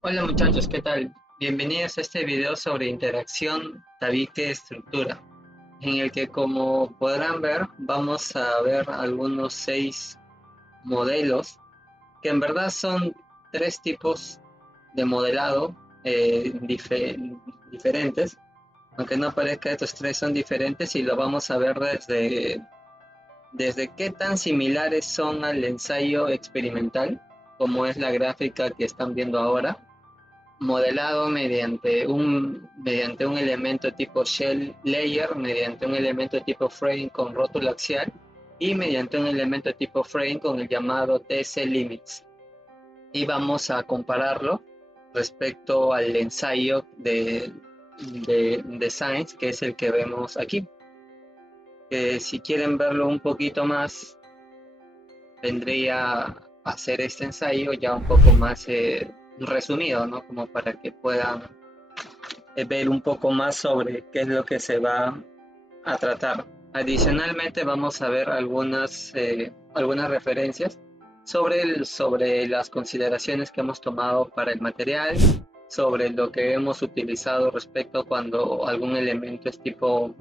Hola muchachos, ¿qué tal? Bienvenidos a este video sobre interacción tabique-estructura, en el que como podrán ver vamos a ver algunos 6 modelos que en verdad son 3 tipos de modelado diferentes, aunque no parezca estos 3 son diferentes y lo vamos a ver desde qué tan similares son al ensayo experimental, como es la gráfica que están viendo ahora modelado mediante un elemento tipo shell layer, mediante un elemento tipo frame con rótulo axial y mediante un elemento tipo frame con el llamado TC limits. Y vamos a compararlo respecto al ensayo de Science, que es el que vemos aquí. Si quieren verlo un poquito más, vendría a hacer este ensayo ya un poco más resumido, ¿no? Como para que puedan ver un poco más sobre qué es lo que se va a tratar. Adicionalmente vamos a ver algunas referencias sobre las consideraciones que hemos tomado para el material, sobre lo que hemos utilizado respecto cuando algún elemento es tipo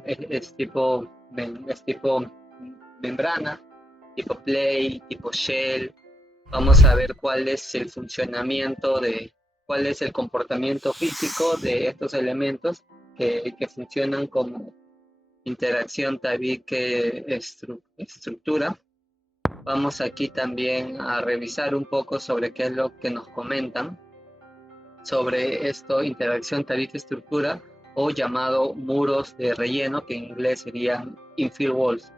membrana, tipo play, tipo shell. Vamos a ver cuál es el funcionamiento cuál es el comportamiento físico de estos elementos que funcionan como interacción tabique-estructura. Vamos aquí también a revisar un poco sobre qué es lo que nos comentan sobre esto, interacción tabique-estructura o llamado muros de relleno, que en inglés serían infill walls.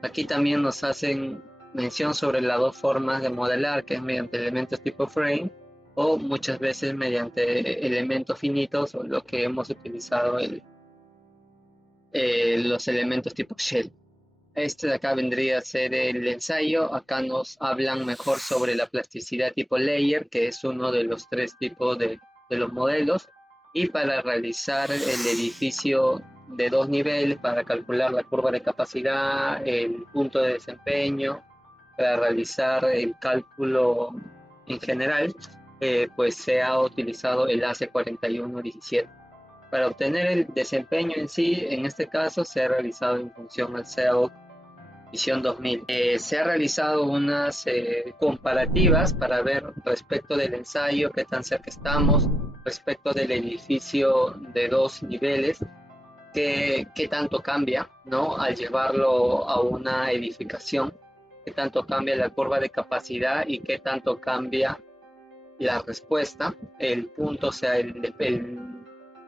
Aquí también nos hacen mención sobre las dos formas de modelar, que es mediante elementos tipo frame o muchas veces mediante elementos finitos o lo que hemos utilizado los elementos tipo shell. Este de acá vendría a ser el ensayo. Acá nos hablan mejor sobre la plasticidad tipo layer, que es uno de los 3 tipos de los modelos. Y para realizar el edificio de 2 niveles, para calcular la curva de capacidad, el punto de desempeño, para realizar el cálculo en general, pues se ha utilizado el AC4117. Para obtener el desempeño en sí, en este caso se ha realizado en función al CAO Visión 2000. Se ha realizado unas comparativas para ver respecto del ensayo, qué tan cerca estamos, respecto del edificio de 2 niveles, qué tanto cambia, ¿no? Al llevarlo a una edificación, qué tanto cambia la curva de capacidad y qué tanto cambia la respuesta, el punto, o sea,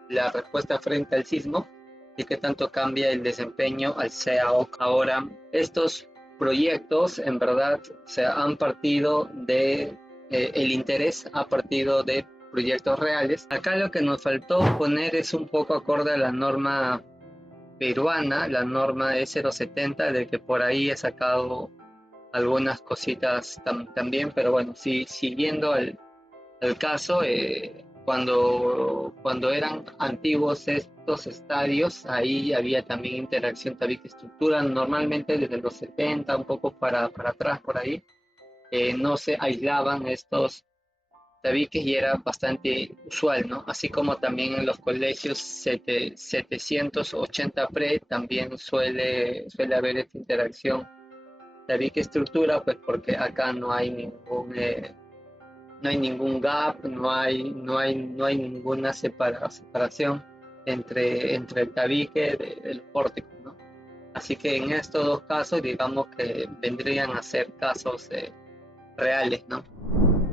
la respuesta frente al sismo y qué tanto cambia el desempeño al CAO. Ahora, estos proyectos en verdad se han partido el interés ha partido de proyectos reales. Acá lo que nos faltó poner es un poco acorde a la norma peruana, la norma E070, de que por ahí he sacado algunas cositas también, pero bueno, sí, siguiendo el caso, cuando eran antiguos estos estadios, ahí había también interacción tabique-estructura, normalmente desde los 70, un poco para atrás por ahí, no se aislaban estos tabiques y era bastante usual, ¿no? Así como también en los colegios 780 pre también suele haber esta interacción tabique-estructura, pues porque acá no hay ningún gap, no hay ninguna separación entre el tabique del pórtico, ¿no? Así que en estos dos casos, digamos que vendrían a ser casos reales, ¿no?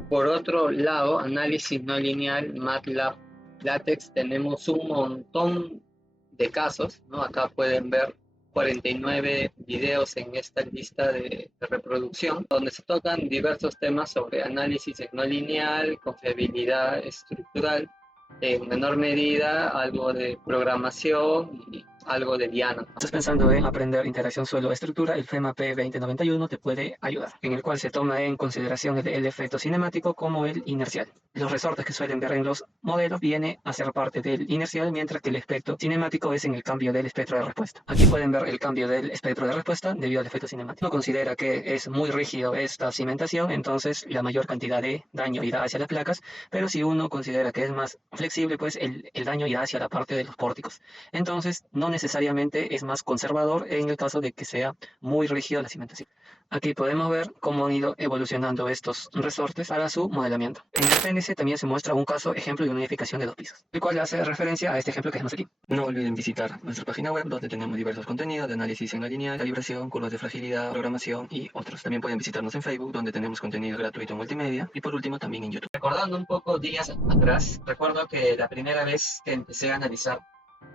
Por otro lado, análisis no lineal, MATLAB, LaTeX, tenemos un montón de casos, ¿no? Acá pueden ver 49 videos en esta lista de reproducción, donde se tocan diversos temas sobre análisis no lineal, confiabilidad estructural, en menor medida algo de programación algo de Diana. Estás pensando en aprender interacción suelo-estructura, el FEMA P2091 te puede ayudar, en el cual se toma en consideración el efecto cinemático como el inercial. Los resortes que suelen ver en los modelos viene a ser parte del inercial, mientras que el efecto cinemático es en el cambio del espectro de respuesta. Aquí pueden ver el cambio del espectro de respuesta debido al efecto cinemático. Uno considera que es muy rígido esta cimentación, entonces la mayor cantidad de daño irá hacia las placas, pero si uno considera que es más flexible, pues el daño irá hacia la parte de los pórticos. Entonces, no necesariamente es más conservador en el caso de que sea muy rígido la cimentación. Aquí podemos ver cómo han ido evolucionando estos resortes para su modelamiento. En el apéndice también se muestra un caso ejemplo de una edificación de 2 pisos, el cual hace referencia a este ejemplo que vemos aquí. No olviden visitar nuestra página web, donde tenemos diversos contenidos de análisis en la lineal, calibración, curvas de fragilidad, programación y otros. También pueden visitarnos en Facebook, donde tenemos contenido gratuito en multimedia, y por último también en YouTube. Recordando un poco días atrás, recuerdo que la primera vez que empecé a analizar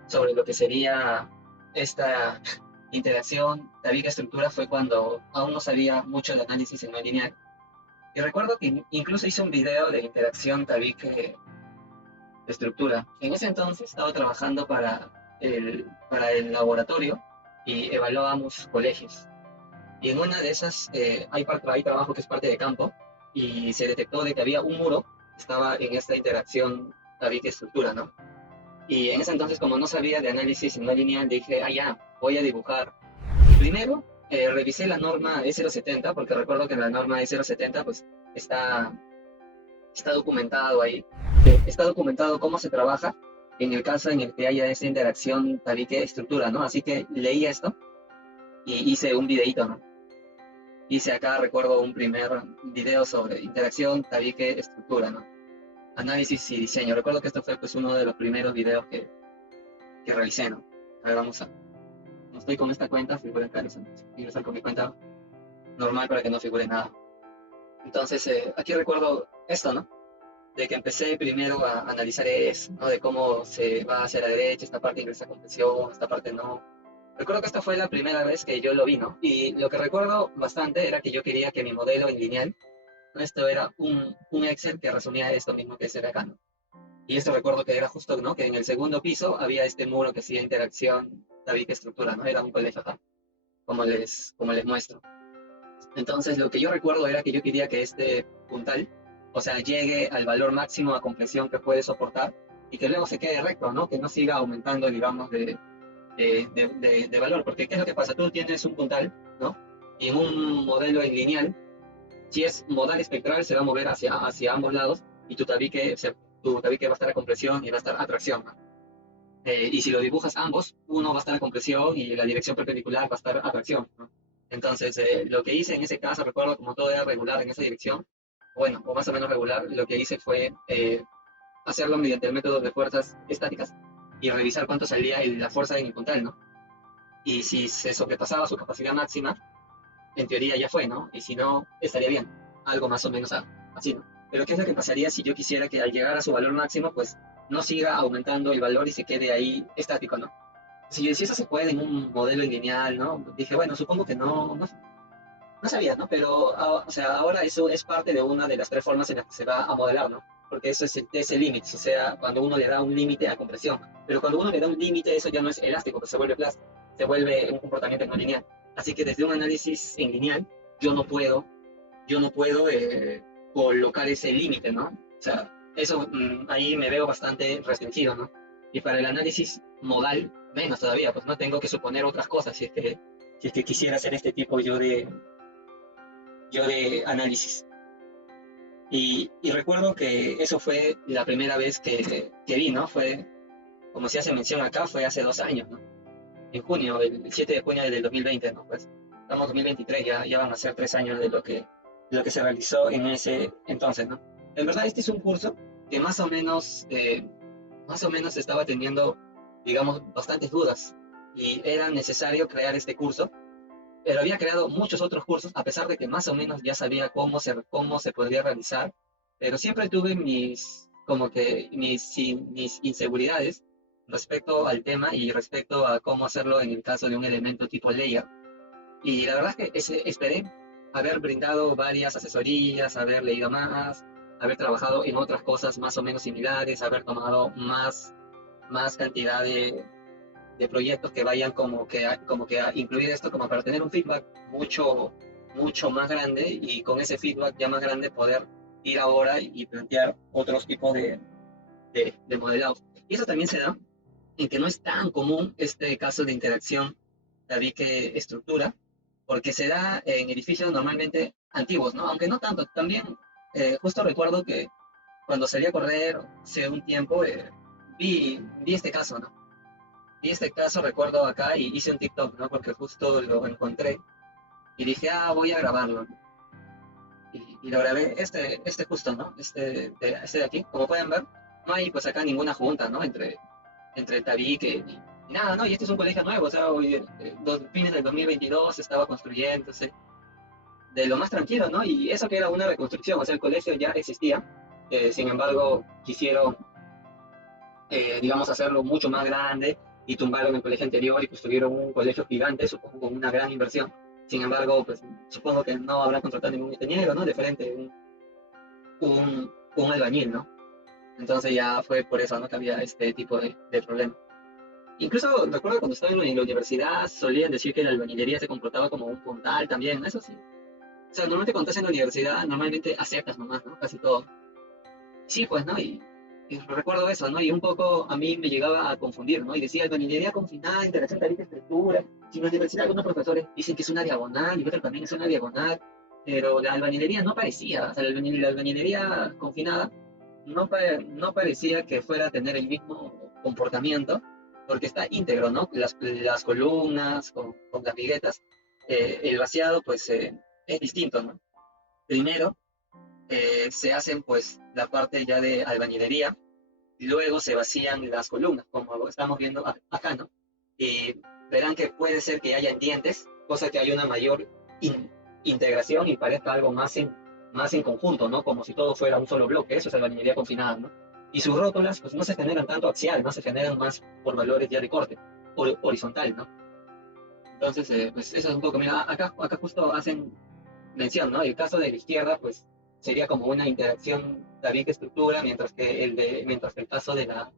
sobre lo que sería esta interacción David-estructura fue cuando aún no sabía mucho de análisis en no lineal. Y recuerdo que incluso hice un video de interacción David-estructura. En ese entonces estaba trabajando para el laboratorio y evaluábamos colegios. Y en una de esas hay trabajo que es parte de campo y se detectó de que había un muro que estaba en esta interacción David-estructura, ¿no? Y en ese entonces, como no sabía de análisis no lineal, dije, ya, voy a dibujar. Primero, revisé la norma E070, porque recuerdo que en la norma E070, pues, está, está documentado ahí. Está documentado cómo se trabaja en el caso en el que haya esa interacción tabique-estructura, ¿no? Así que leí esto y hice un videíto, ¿no? Hice acá, recuerdo, un primer video sobre interacción tabique-estructura, ¿no? Análisis y diseño. Recuerdo que esto fue, pues, uno de los primeros videos que realicé, ¿no? A ver, vamos a... No estoy con esta cuenta, figura acá, ingresar con mi cuenta normal para que no figure nada. Entonces, aquí recuerdo esto, ¿no? De que empecé primero a analizar eso, ¿no? De cómo se va hacia la derecha, esta parte ingresa con presión, esta parte no. Recuerdo que esta fue la primera vez que yo lo vi, ¿no? Y lo que recuerdo bastante era que yo quería que mi modelo en lineal, ¿no? Esto era un Excel que resumía esto mismo que se ve acá, ¿no? Y esto recuerdo que era justo, ¿no? Que en el segundo piso había este muro que hacía interacción David-estructura, ¿no? Era un colegio acá, como les muestro. Entonces, lo que yo recuerdo era que yo quería que este puntal, o sea, llegue al valor máximo a compresión que puede soportar y que luego se quede recto, ¿no? Que no siga aumentando, digamos, de valor. Porque, ¿qué es lo que pasa? Tú tienes un puntal, ¿no? Y en un modelo en lineal, si es modal espectral, se va a mover hacia ambos lados y tu tabique va a estar a compresión y va a estar a tracción, ¿no? Y si lo dibujas ambos, uno va a estar a compresión y la dirección perpendicular va a estar a tracción, ¿no? Entonces, lo que hice en ese caso, recuerdo, como todo era regular en esa dirección, bueno, o más o menos regular, lo que hice fue hacerlo mediante el método de fuerzas estáticas y revisar cuánto salía la fuerza en el puntal, ¿no? Y si se sobrepasaba su capacidad máxima, en teoría ya fue, ¿no? Y si no, estaría bien. Algo más o menos así, ¿no? Pero ¿qué es lo que pasaría si yo quisiera que al llegar a su valor máximo, pues no siga aumentando el valor y se quede ahí estático, ¿no? Si eso se puede en un modelo lineal, ¿no? Dije, bueno, supongo que no sabía, ¿no? Pero, o sea, ahora eso es parte de una de las tres formas en las que se va a modelar, ¿no? Porque eso es el límite, o sea, cuando uno le da un límite a compresión. Pero cuando uno le da un límite, eso ya no es elástico, pues se vuelve plástico, se vuelve un comportamiento no lineal. Así que desde un análisis en lineal, yo no puedo, colocar ese límite, ¿no? O sea, eso ahí me veo bastante restringido, ¿no? Y para el análisis modal, menos todavía, pues no tengo que suponer otras cosas si es que quisiera hacer este tipo yo de análisis. Y recuerdo que eso fue la primera vez que vi, ¿no? Fue, como se hace mención acá, fue hace 2 años, ¿no? En junio, el 7 de junio del 2020, ¿no? Pues estamos en 2023, ya van a ser 3 años de lo que se realizó en ese entonces, ¿no? En verdad, este es un curso que más o menos estaba teniendo, digamos, bastantes dudas y era necesario crear este curso, pero había creado muchos otros cursos, a pesar de que más o menos ya sabía cómo se podría realizar, pero siempre tuve mis inseguridades respecto al tema y respecto a cómo hacerlo en el caso de un elemento tipo layer. Y la verdad es que esperé haber brindado varias asesorías, haber leído más, haber trabajado en otras cosas más o menos similares, haber tomado más cantidad de proyectos que vayan como que a incluir esto como para tener un feedback mucho más grande y con ese feedback ya más grande poder ir ahora y plantear otros tipos de modelados. Y eso también se da en que no es tan común este caso de interacción David-estructura, porque se da en edificios normalmente antiguos, ¿no? Aunque no tanto, también justo recuerdo que cuando salí a correr hace un tiempo, vi este caso, ¿no? Vi este caso, recuerdo acá, y hice un TikTok, ¿no? Porque justo lo encontré y dije, voy a grabarlo, ¿no? Y lo grabé, este justo, ¿no? Este de aquí, como pueden ver, no hay pues acá ninguna junta, ¿no? Entre Tabique y nada, ¿no? Y este es un colegio nuevo, o sea, hoy, fines del 2022 se estaba construyéndose, de lo más tranquilo, ¿no? Y eso que era una reconstrucción, o sea, el colegio ya existía, sin embargo, quisieron, digamos, hacerlo mucho más grande y tumbaron el colegio anterior y construyeron un colegio gigante, supongo, con una gran inversión. Sin embargo, pues supongo que no habrán contratado ningún ingeniero, ¿no? De frente, un albañil, ¿no? Entonces ya fue por eso, ¿no? Que había este tipo de problema. Incluso recuerdo cuando estaba en la universidad solían decir que la albañilería se comportaba como un puntal también, ¿no? Eso sí. O sea, normalmente cuando estás en la universidad, normalmente aceptas nomás, ¿no? Casi todo. Sí, pues, ¿no? Y recuerdo eso, ¿no? Y un poco a mí me llegaba a confundir, ¿no? Y decía albañilería confinada, interacción tarifa estructura. Si en la universidad algunos profesores dicen que es una diagonal y otros también es una diagonal, pero la albañilería no parecía, o sea, la albañilería confinada no parecía que fuera a tener el mismo comportamiento, porque está íntegro, ¿no? Las columnas con las viguetas, el vaciado, pues, es distinto, ¿no? Primero, se hacen, pues, la parte ya de albañilería, y luego se vacían las columnas, como estamos viendo acá, ¿no? Y verán que puede ser que haya dientes, cosa que hay una mayor in- integración y parezca algo más en conjunto, ¿no? Como si todo fuera un solo bloque, eso es albañilería confinada, ¿no? Y sus rótulas, pues no se generan tanto axial, ¿no? Se generan más por valores ya de corte, horizontal, ¿no? Entonces, pues eso es un poco, mira, acá justo hacen mención, ¿no? El caso de la izquierda, pues sería como una interacción David-estructura, mientras que el caso de la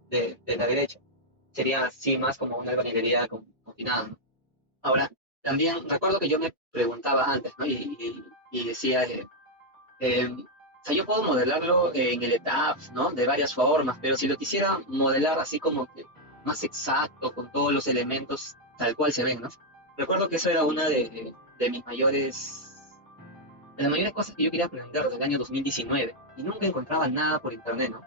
derecha sería así más como una albañilería combinada, ¿no? Ahora, también recuerdo que yo me preguntaba antes, ¿no? Y decía, o sea, yo puedo modelarlo en el ETABS, ¿no? De varias formas, pero si lo quisiera modelar así como que más exacto, con todos los elementos tal cual se ven, ¿no? Recuerdo que eso era una de mis de las mayores cosas que yo quería aprender desde el año 2019 y nunca encontraba nada por internet, ¿no?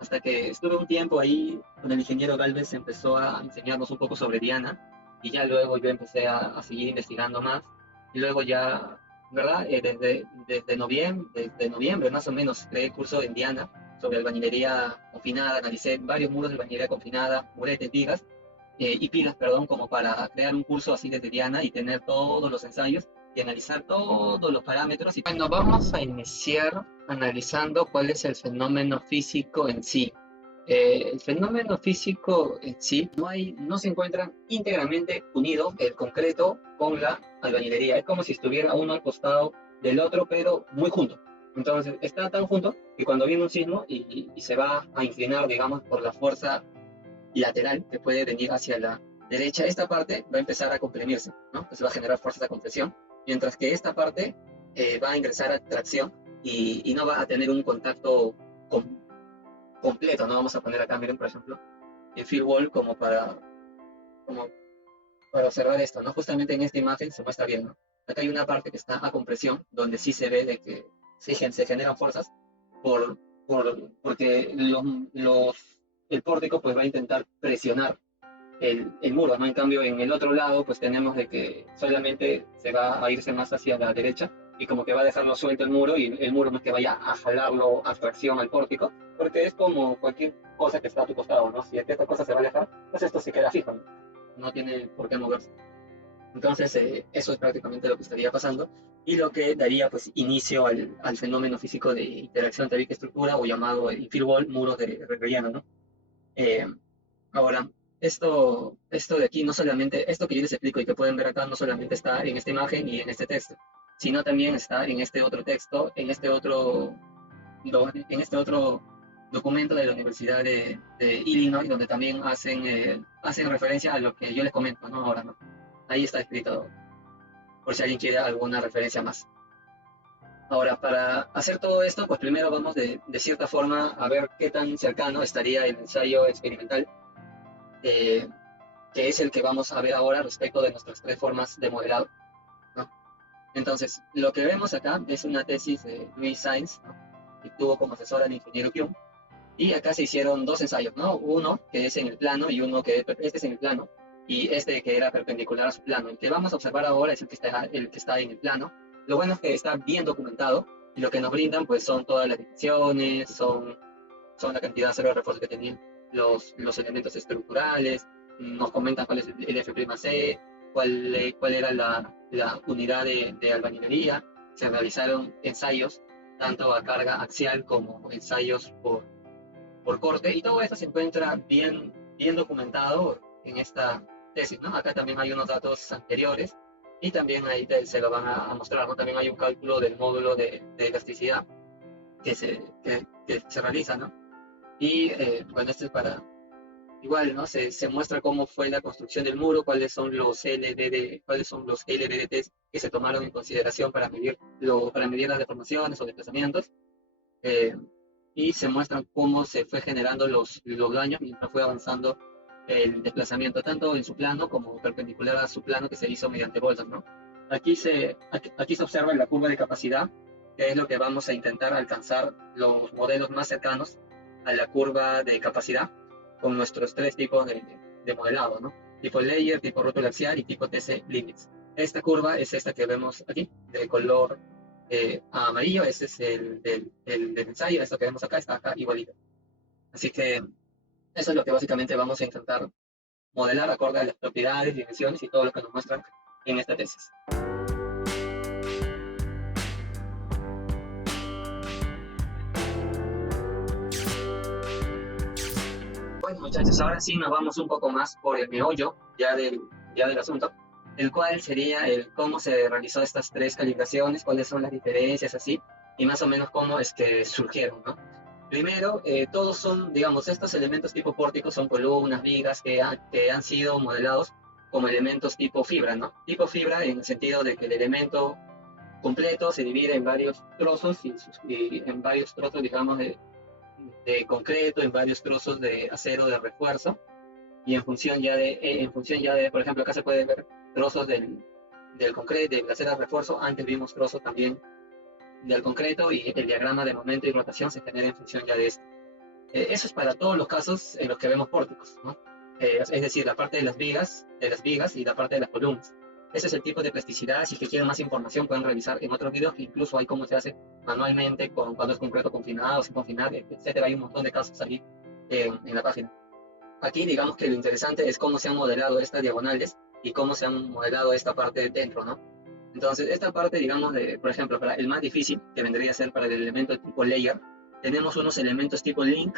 Hasta que estuve un tiempo ahí con el ingeniero Galvez, empezó a enseñarnos un poco sobre Diana y ya luego yo empecé a seguir investigando más y luego ya, ¿verdad? Desde noviembre más o menos creé el curso en Diana sobre albañilería confinada, analicé varios muros de albañilería confinada, muretes, vigas y pilas, perdón, como para crear un curso así desde Diana y tener todos los ensayos y analizar todos los parámetros. Y bueno, vamos a iniciar analizando cuál es el fenómeno físico en sí. El fenómeno físico en sí no se encuentran íntegramente unidos el concreto con la albañilería. Es como si estuviera uno al costado del otro, pero muy junto. Entonces está tan junto que cuando viene un sismo y se va a inclinar, digamos, por la fuerza lateral que puede venir hacia la derecha, esta parte va a empezar a comprimirse, ¿no? Pues va a generar fuerzas de compresión, mientras que esta parte va a ingresar a tracción y no va a tener un contacto com completo, ¿no? Vamos a poner acá, miren, por ejemplo, el field wall como para observar esto, ¿no? Justamente en esta imagen se muestra bien, ¿no? Acá hay una parte que está a compresión, donde sí se ve de que se generan fuerzas por, porque el pórtico pues va a intentar presionar el muro, ¿no? En cambio, en el otro lado, pues tenemos de que solamente se va a irse más hacia la derecha y como que va a dejarlo suelto el muro y el muro no es que vaya a jalarlo a tracción al pórtico, porque es como cualquier cosa que está a tu costado, ¿no? Si esta cosa se va a alejar, pues esto se queda fijo, ¿no? No tiene por qué moverse. Entonces, eso es prácticamente lo que estaría pasando y lo que daría pues inicio al fenómeno físico de interacción tabique-estructura o llamado infill wall, muros de relleno, ¿no? Eh, Ahora, esto de aquí no solamente, esto que yo les explico y que pueden ver acá, no solamente está en esta imagen y en este texto, sino también está en este otro texto, en este otro documento de la Universidad de Illinois, donde también hacen referencia a lo que yo les comento, ¿no? Ahora, ¿no? Ahí está escrito, por si alguien quiere alguna referencia más. Ahora, para hacer todo esto, pues primero vamos de cierta forma a ver qué tan cercano estaría el ensayo experimental, eh, que es el que vamos a ver ahora respecto de nuestras tres formas de modelado, ¿no? Entonces, lo que vemos acá es una tesis de Louis Sainz, ¿no? Que tuvo como asesor al ingeniero Kuhn, y acá se hicieron dos ensayos, ¿no? Uno que es en el plano y uno que este es en el plano, y este que era perpendicular a su plano. El que vamos a observar ahora es el que está en el plano. Lo bueno es que está bien documentado, y lo que nos brindan pues son todas las dimensiones, son la cantidad cero de refuerzo que tenían los elementos estructurales, nos comentan cuál es el F'C, cuál era la unidad de albañilería. Se realizaron ensayos tanto a carga axial como ensayos por corte, y todo esto se encuentra bien documentado en esta tesis, ¿no? Acá también hay unos datos anteriores y también ahí se lo van a mostrar, ¿no? También hay un cálculo del módulo de elasticidad que se realiza, ¿no? Y bueno, esto es para, igual, ¿no? Se muestra cómo fue la construcción del muro, cuáles son los LVDTs que se tomaron en consideración para medir las deformaciones o desplazamientos. Eh, y se muestran cómo se fue generando los daños mientras fue avanzando el desplazamiento, tanto en su plano como perpendicular a su plano, que se hizo mediante bolsas, ¿no? Aquí se observa la curva de capacidad, que es lo que vamos a intentar alcanzar los modelos más cercanos a la curva de capacidad con nuestros tres tipos de modelado, ¿no? Tipo layer, tipo rótulo axial y tipo TC limits. Esta curva es esta que vemos aquí, de color amarillo. Ese es del ensayo. Esto que vemos acá está acá igualito. Así que eso es lo que básicamente vamos a intentar modelar acorde a las propiedades, dimensiones y todo lo que nos muestran en esta tesis. Bueno, muchachos, ahora sí nos vamos un poco más por el meollo ya del asunto, el cual sería el cómo se realizó estas tres calibraciones, cuáles son las diferencias, así, y más o menos cómo es que surgieron, ¿no? Primero, todos son, digamos, estos elementos tipo pórtico son columnas, vigas que han sido modelados como elementos tipo fibra, ¿no? Tipo fibra en el sentido de que el elemento completo se divide en varios trozos y en varios trozos, digamos, de concreto, en varios trozos de acero de refuerzo, y en función ya de, por ejemplo, acá se pueden ver trozos del concreto, del acero de refuerzo. Antes vimos trozos también del concreto, y el diagrama de momento y rotación se genera en función ya de esto. Eso es para todos los casos en los que vemos pórticos, ¿no? Es decir, la parte de las vigas y la parte de las columnas. Ese es el tipo de plasticidad. Si quieren más información pueden revisar en otros videos, que incluso hay cómo se hace manualmente cuando es concreto confinado, sin confinar, etcétera. Hay un montón de casos ahí en la página. Aquí digamos que lo interesante es cómo se han modelado estas diagonales y cómo se han modelado esta parte de dentro, ¿no? Entonces, esta parte, digamos, por ejemplo, para el más difícil, que vendría a ser para el elemento tipo layer, tenemos unos elementos tipo link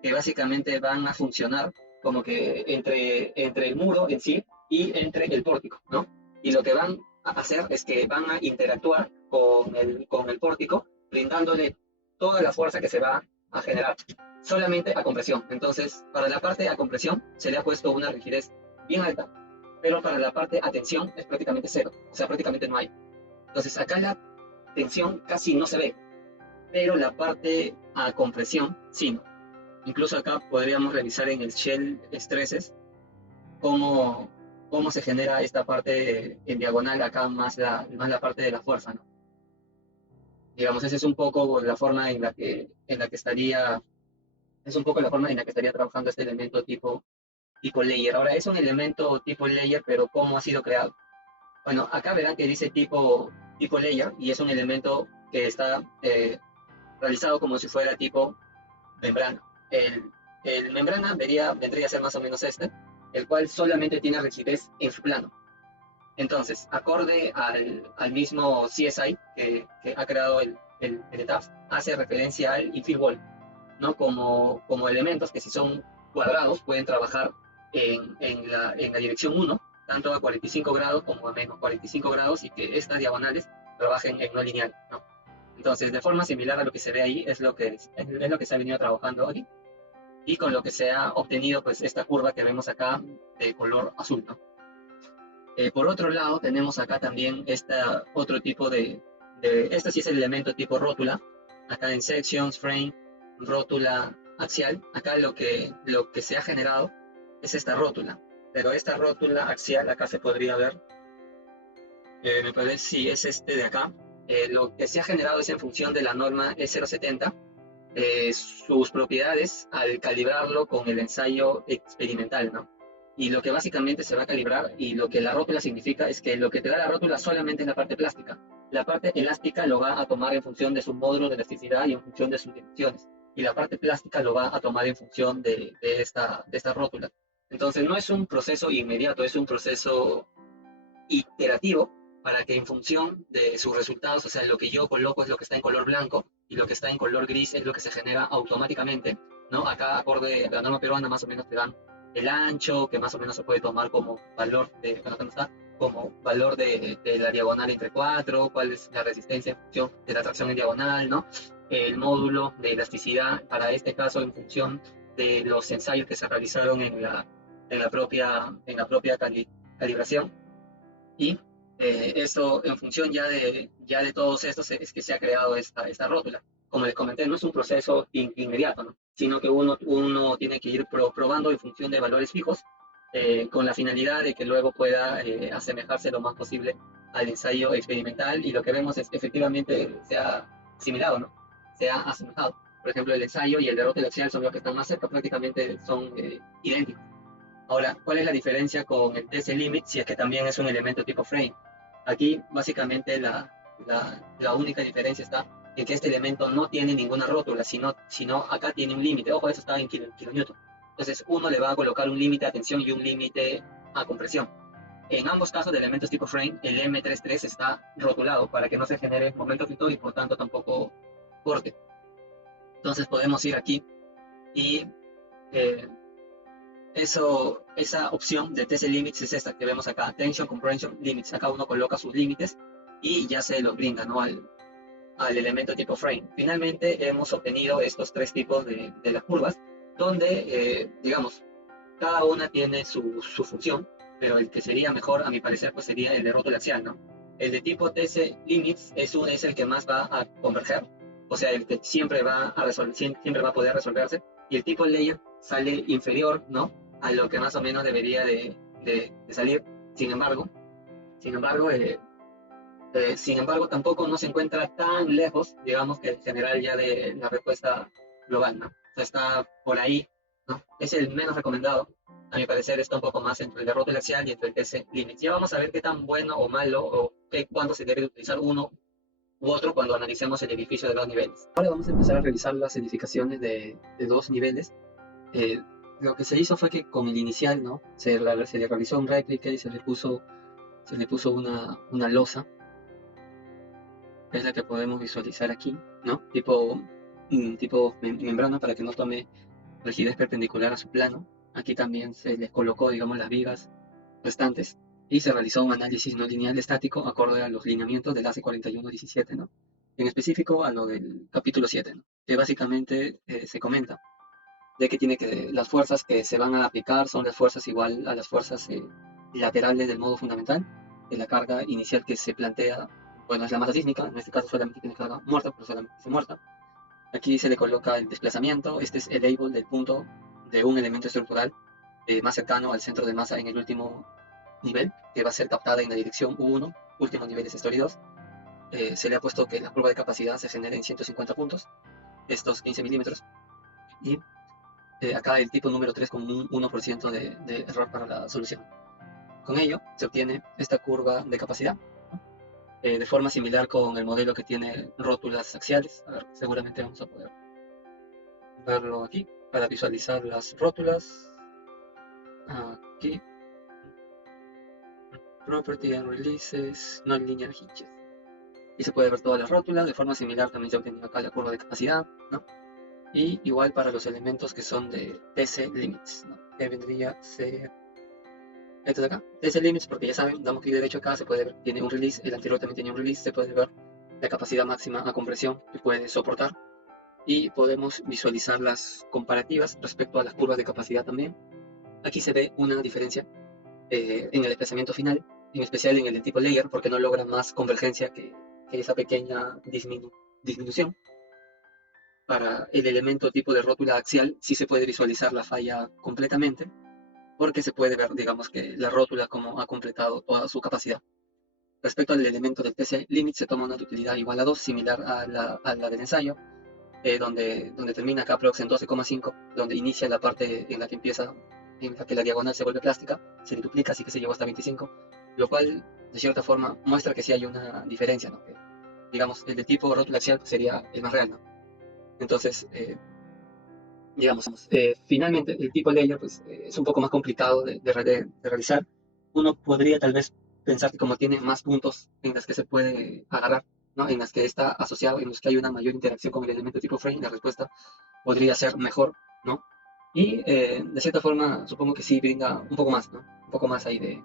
que básicamente van a funcionar como que entre el muro en sí y entre el pórtico, ¿no? Y lo que van a hacer es que van a interactuar con el pórtico, brindándole toda la fuerza que se va a generar solamente a compresión. Entonces, para la parte a compresión se le ha puesto una rigidez bien alta, pero para la parte a tensión es prácticamente cero, o sea, prácticamente no hay. Entonces, acá la tensión casi no se ve, pero la parte a compresión sí, ¿no? Incluso acá podríamos revisar en el shell stresses cómo, cómo se genera esta parte en diagonal, acá más la parte de la fuerza, ¿no? Digamos, esa es un poco la forma en la que estaría, es un poco la forma en la que estaría trabajando este elemento tipo layer. Ahora, es un elemento tipo layer, pero ¿cómo ha sido creado? Bueno, acá verán que dice tipo layer, y es un elemento que está realizado como si fuera tipo membrana. El membrana vendría a ser más o menos este, el cual solamente tiene rigidez en su plano. Entonces, acorde al mismo CSI que ha creado el ETAF, hace referencia al infill wall, ¿no? Como elementos que, si son cuadrados, pueden trabajar en la dirección 1, tanto a 45 grados como a menos 45 grados, y que estas diagonales trabajen en no lineal, ¿no? Entonces, de forma similar a lo que se ve ahí, es lo que se ha venido trabajando aquí, y con lo que se ha obtenido pues esta curva que vemos acá de color azul, ¿no? Por otro lado, tenemos acá también otro tipo este sí es el elemento tipo rótula, acá en sections, frame, rótula axial. Acá lo que se ha generado es esta rótula, pero esta rótula axial acá se podría ver, me parece, sí, es este de acá. Lo que se ha generado es en función de la norma E070, sus propiedades al calibrarlo con el ensayo experimental, ¿no? Y lo que básicamente se va a calibrar y lo que la rótula significa es que lo que te da la rótula solamente es la parte plástica. La parte elástica lo va a tomar en función de su módulo de elasticidad y en función de sus dimensiones. Y la parte plástica lo va a tomar en función de esta rótula. Entonces no es un proceso inmediato, es un proceso iterativo para que en función de sus resultados, o sea, lo que yo coloco es lo que está en color blanco y lo que está en color gris es lo que se genera automáticamente, ¿no? Acá, acorde a la norma peruana, más o menos te dan el ancho, que más o menos se puede tomar como valor como valor de la diagonal entre 4, cuál es la resistencia en función de la tracción en diagonal, ¿no? El módulo de elasticidad, para este caso, en función de los ensayos que se realizaron en la propia calibración. Y eso, en función ya de todos estos, es que se ha creado esta rótula. Como les comenté, no es un proceso inmediato, ¿no? Sino que uno tiene que ir probando en función de valores fijos, con la finalidad de que luego pueda asemejarse lo más posible al ensayo experimental, y lo que vemos es que efectivamente se ha asimilado, ¿no? Se ha asemejado. Por ejemplo, el ensayo y el de rótula axial son los que están más cerca, prácticamente son idénticos. Ahora, ¿cuál es la diferencia con el TC Limit si es que también es un elemento tipo frame? Aquí, básicamente, la única diferencia está en que este elemento no tiene ninguna rótula, sino acá tiene un límite. Ojo, eso está en kilonewton. Entonces, uno le va a colocar un límite a tensión y un límite a compresión. En ambos casos de elementos tipo frame, el M33 está rotulado para que no se genere momento fluctuante y por tanto tampoco corte. Entonces, podemos ir aquí y eh, esa opción de TC Limits es esta que vemos acá, Tension Compression Limits. Acá uno coloca sus límites y ya se los brinda, ¿no? al elemento tipo frame. Finalmente hemos obtenido estos tres tipos de las curvas, donde, digamos, cada una tiene su función, pero el que sería mejor, a mi parecer, pues sería el de rótula axial, ¿no? El de tipo TC Limits es el que más va a converger, o sea, el que siempre va a siempre va a poder resolverse, y el tipo layer sale inferior, ¿no? A lo que más o menos debería de salir. Sin embargo, sin embargo, tampoco no se encuentra tan lejos, digamos, que en general ya de la respuesta global, ¿no? O sea, está por ahí, ¿no? Es el menos recomendado. A mi parecer está un poco más entre el de rótula axial y entre el TC Limits. Ya vamos a ver qué tan bueno o malo o cuándo se debe utilizar uno u otro cuando analicemos el edificio de dos niveles. Ahora vamos a empezar a revisar las edificaciones de dos niveles. Eh, lo que se hizo fue que con el inicial, ¿no? Se le realizó un réplica y se le puso una losa, que es la que podemos visualizar aquí, ¿no? Tipo membrana, para que no tome rigidez perpendicular a su plano. Aquí también se les colocó, digamos, las vigas restantes y se realizó un análisis no lineal estático acorde a los lineamientos del ACE 4117, ¿no? En específico a lo del capítulo 7, ¿no? Que básicamente se comenta de que las fuerzas que se van a aplicar son las fuerzas igual a las fuerzas laterales del modo fundamental, de la carga inicial que se plantea, bueno, es la masa sísmica, en este caso solamente tiene carga muerta, pero solamente dice muerta. Aquí se le coloca el desplazamiento, este es el label del punto de un elemento estructural más cercano al centro de masa en el último nivel, que va a ser captada en la dirección U1, últimos niveles Story 2. Se le ha puesto que la curva de capacidad se genera en 150 puntos, estos 15 milímetros, y acá el tipo número 3 con un 1% de error para la solución. Con ello se obtiene esta curva de capacidad, ¿no? De forma similar con el modelo que tiene rótulas axiales. A ver, seguramente vamos a poder verlo aquí para visualizar las rótulas. Aquí, Property and Releases, Non-Linear Hinges. Y se puede ver todas las rótulas. De forma similar también se ha obtenido acá la curva de capacidad, ¿no? Y igual para los elementos que son de TC Limits, ¿no? Que vendría a ser este de acá, TC Limits, porque ya saben, damos clic derecho acá, se puede ver, tiene un release, el anterior también tiene un release, se puede ver la capacidad máxima a compresión que puede soportar, y podemos visualizar las comparativas respecto a las curvas de capacidad también. Aquí se ve una diferencia en el espesamiento final, en especial en el de tipo layer, porque no logra más convergencia que esa pequeña disminución. Para el elemento tipo de rótula axial sí se puede visualizar la falla completamente, porque se puede ver, digamos, que la rótula como ha completado toda su capacidad. Respecto al elemento del TC limit, se toma una utilidad igual a 2, similar a la del ensayo, donde termina acá aprox en 12,5, donde inicia la parte en la que empieza, en la que la diagonal se vuelve plástica, se duplica, así que se llevó hasta 25, lo cual de cierta forma muestra que sí hay una diferencia, ¿no? Que, digamos, el de tipo rótula axial sería el más real, ¿no? Entonces, digamos, finalmente el tipo layer pues, es un poco más complicado de realizar. Uno podría tal vez pensar que como tiene más puntos en las que se puede agarrar, ¿no? En las que está asociado, en los que hay una mayor interacción con el elemento tipo frame, la respuesta podría ser mejor, ¿no? Y de cierta forma supongo que sí brinda un poco más, ¿no? Un poco más de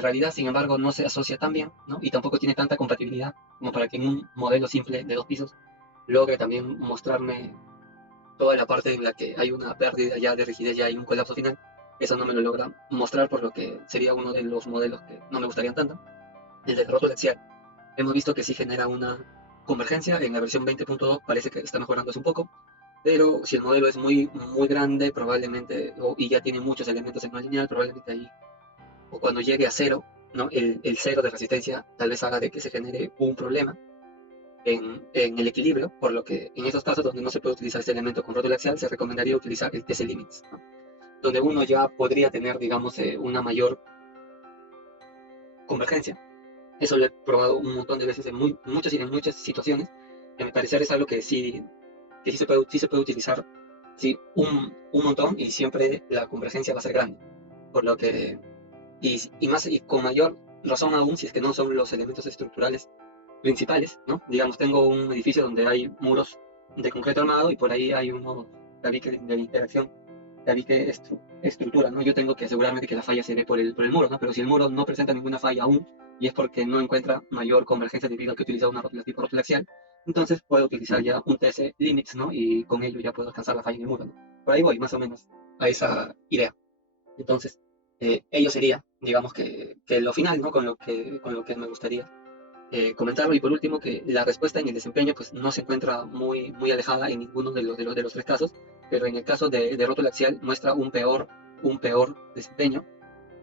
realidad, sin embargo no se asocia tan bien, ¿no? Y tampoco tiene tanta compatibilidad como para que en un modelo simple de 2 pisos logre también mostrarme toda la parte en la que hay una pérdida ya de rigidez, ya hay un colapso final. Eso no me lo logra mostrar, por lo que sería uno de los modelos que no me gustarían tanto. El del rótulo axial, hemos visto que sí genera una convergencia. En la versión 20.2 parece que está mejorando un poco, pero si el modelo es muy grande, probablemente, y ya tiene muchos elementos en una lineal, probablemente ahí, o cuando llegue a cero, ¿no? El cero de resistencia tal vez haga de que se genere un problema en el equilibrio, por lo que en esos casos donde no se puede utilizar este elemento con rótulo axial, se recomendaría utilizar el TC Limits, ¿no? Donde uno ya podría tener, digamos, una mayor convergencia. Eso lo he probado un montón de veces en muchas situaciones. A mi parecer es algo que sí se puede utilizar, sí, un montón, y siempre la convergencia va a ser grande. Por lo que, y con mayor razón aún si es que no son los elementos estructurales principales, ¿no? Digamos, tengo un edificio donde hay muros de concreto armado y por ahí hay unos tabiques de interacción, tabique estructura, ¿no? Yo tengo que asegurarme de que la falla se ve por el muro, ¿no? Pero si el muro no presenta ninguna falla aún y es porque no encuentra mayor convergencia debido a que he utilizado una rótula tipo rótula axial, entonces puedo utilizar ya un TC Limits, ¿no? Y con ello ya puedo alcanzar la falla en el muro, ¿no? Por ahí voy, más o menos, a esa idea. Entonces, ello sería, digamos que lo final, ¿no? Con lo que me gustaría comentarlo. Y por último, que la respuesta en el desempeño pues, no se encuentra muy alejada en ninguno de los tres casos, pero en el caso de rótula axial muestra un peor desempeño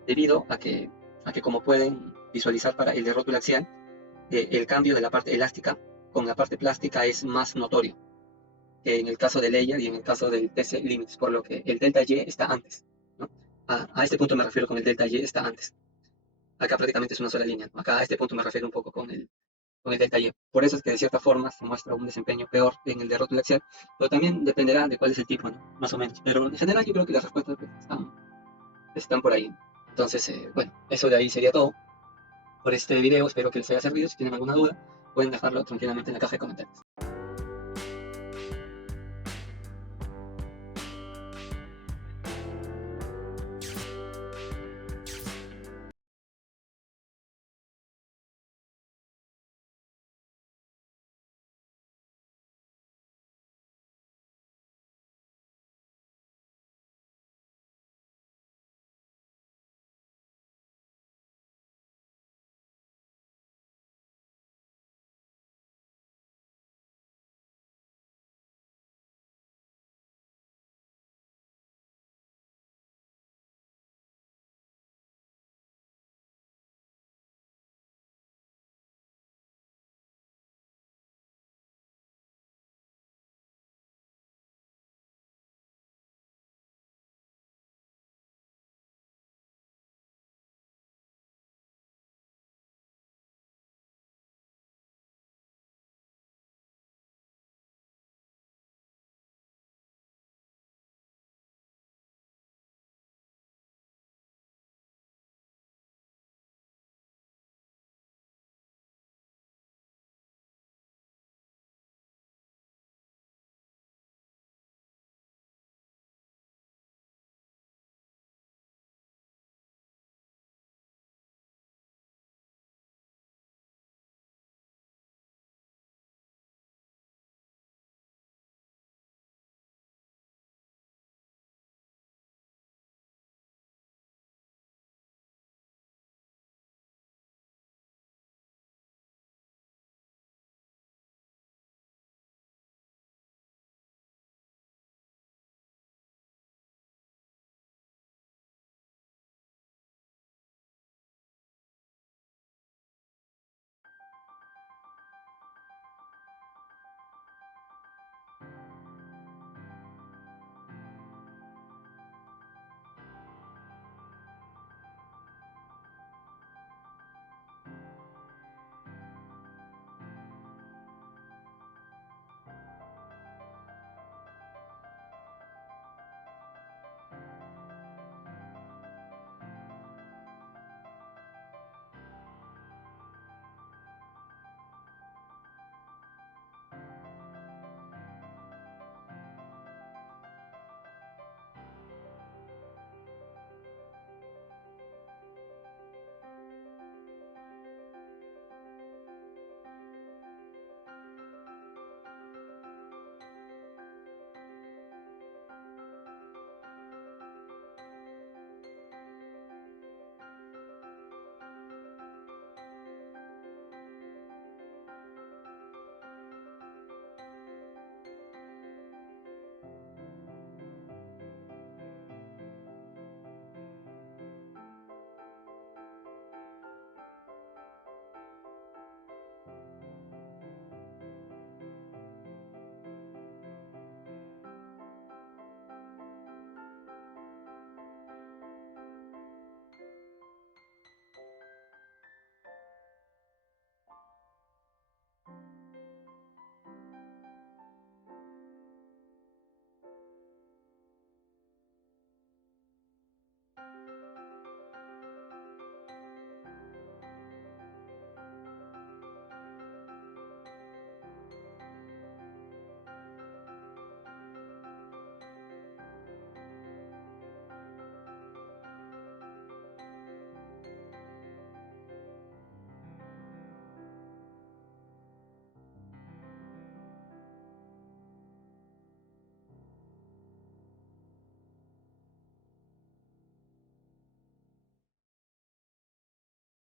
debido a que como pueden visualizar para el de rótula axial, el cambio de la parte elástica con la parte plástica es más notorio que en el caso de layer y en el caso del TC Limits, por lo que el delta Y está antes, ¿no? A este punto me refiero con el delta Y está antes. Acá prácticamente es una sola línea, ¿no? Acá a este punto me refiero un poco con el delta Y. Por eso es que de cierta forma se muestra un desempeño peor en el de rótula axial, pero también dependerá de cuál es el tipo, ¿no? Más o menos. Pero en general yo creo que las respuestas pues, están por ahí. Entonces, bueno, eso de ahí sería todo por este video. Espero que les haya servido. Si tienen alguna duda, pueden dejarlo tranquilamente en la caja de comentarios.